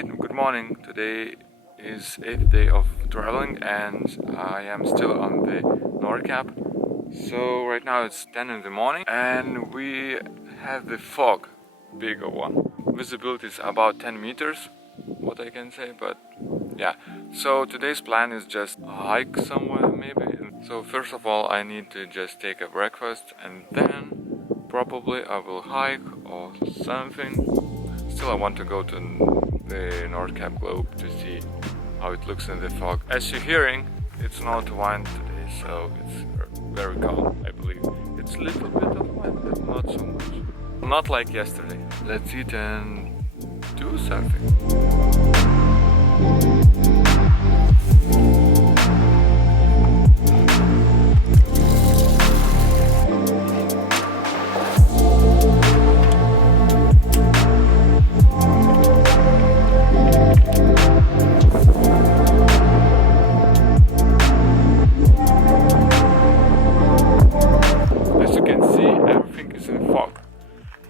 Good morning. Today is 8th day of traveling and I am still on the Nordkapp. So right now it's 10 in the morning and we have the fog, bigger one. Visibility is about 10 meters, what I can say, but yeah. So today's plan is just a hike somewhere maybe. So first of all I need to just take a breakfast and then probably I will hike or something. Still I want to go to the Nordkapp globe to see how it looks in the fog. As you're hearing, it's not wind today, so it's very calm, I believe. It's a little bit of wind, but not so much. Not like yesterday. Let's eat and do something.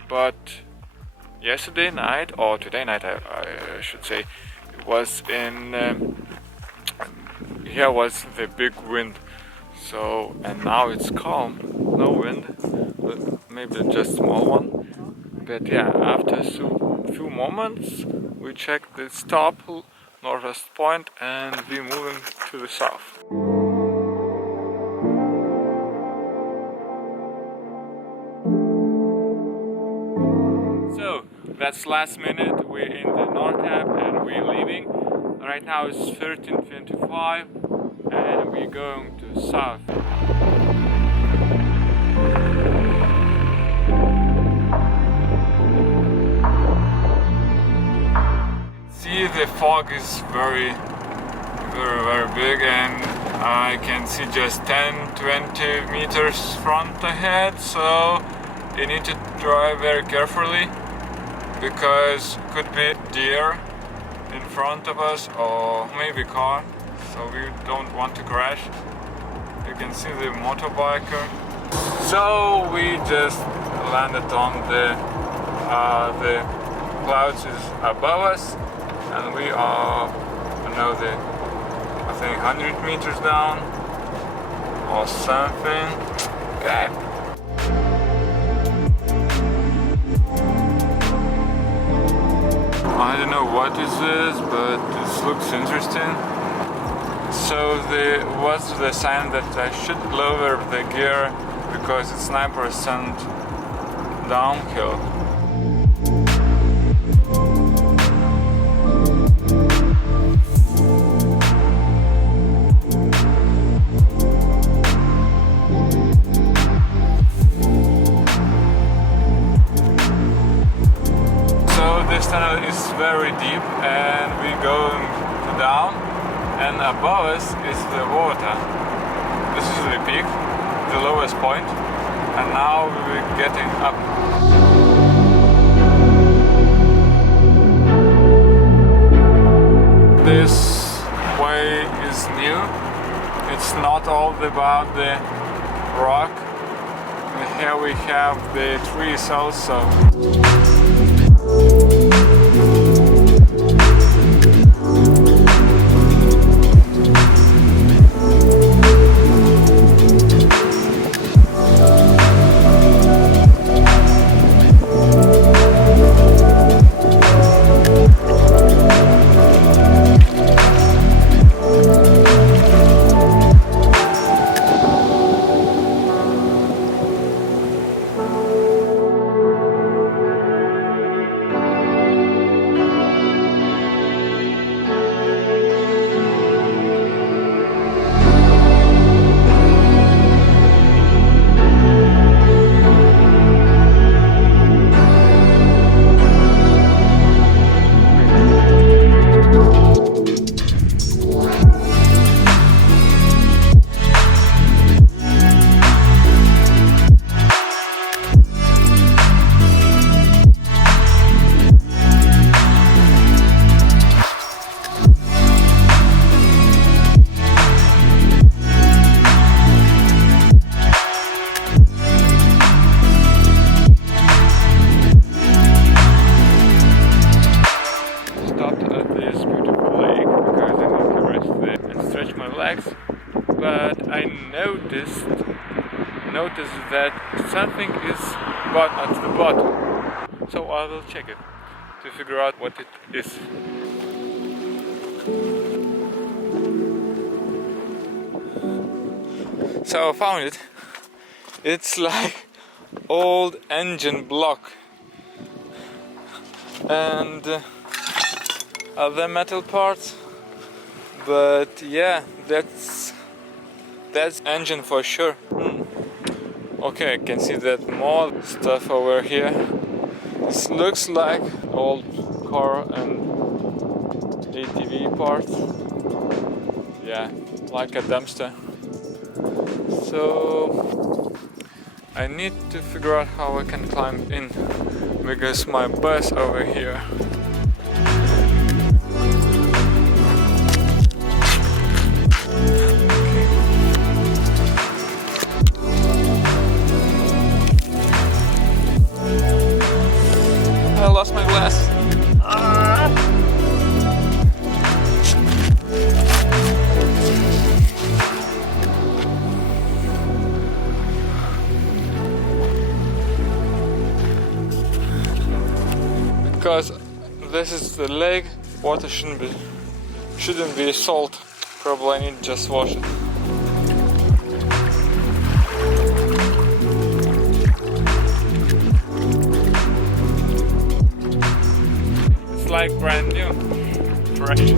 But yesterday night, or today night I should say, it was in here was the big wind. So and now it's calm, no wind, but maybe just small one. But yeah, after a few moments we check the stop northwest point and we're moving to the south. So that's last minute. We're in the Nordkapp and we're leaving. Right now it's 13:25 and we're going to south. See, the fog is very big and I can see just 10-20 meters front ahead, so you need to drive very carefully because could be deer in front of us or maybe car, so we don't want to crash. You can see the motorbiker. So we just landed on the clouds is above us and we are I think 100 meters down or something. Okay. I don't know what this is, but this looks interesting. So what's the sign that I should lower the gear because it's 9% downhill. This tunnel is very deep and we're going down and above us is the water. This is the peak, the lowest point, and now we're getting up. This way is new. It's not all about the rock. Here we have the trees also. this beautiful lake because I need to rest there and stretch my legs. But I noticed that something is at the bottom. So I will check it to figure out what it is. So I found it. It's like old engine block and other metal parts, but yeah, that's engine for sure. Okay, I can see that more stuff over here. This looks like old car and ATV parts. Yeah, like a dumpster. So I need to figure out how I can climb in because my bus over here. I lost my glass. Because this is the lake, water shouldn't be salt. Probably I need to just wash it. It's like brand new, fresh.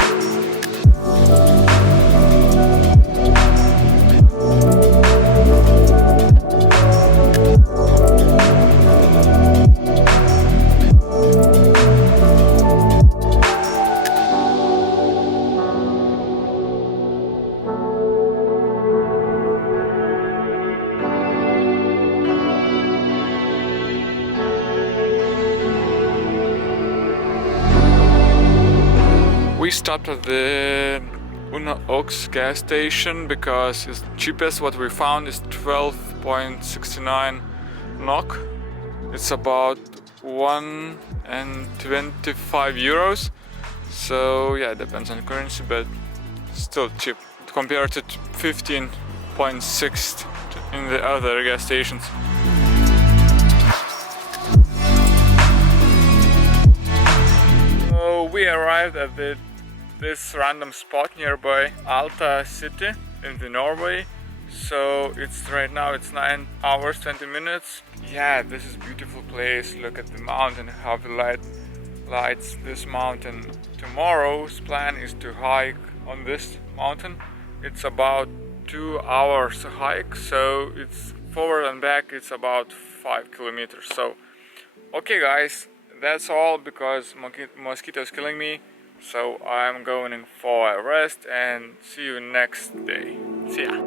We stopped at the Una Oaks gas station because it's cheapest. What we found is 12.69 NOK. It's about 1.25 euros. So yeah, it depends on the currency, but still cheap compared to 15.6 in the other gas stations. So we arrived at this random spot nearby Alta city in the Norway. So right now it's 9 hours 20 minutes. Yeah, this is a beautiful place. Look at the mountain, how the lights this mountain. Tomorrow's plan is to hike on this mountain. It's about 2 hours hike, so it's forward and back, it's about 5 kilometers. So okay guys, that's all because mosquito is killing me. So I'm going for a rest and see you next day. See ya.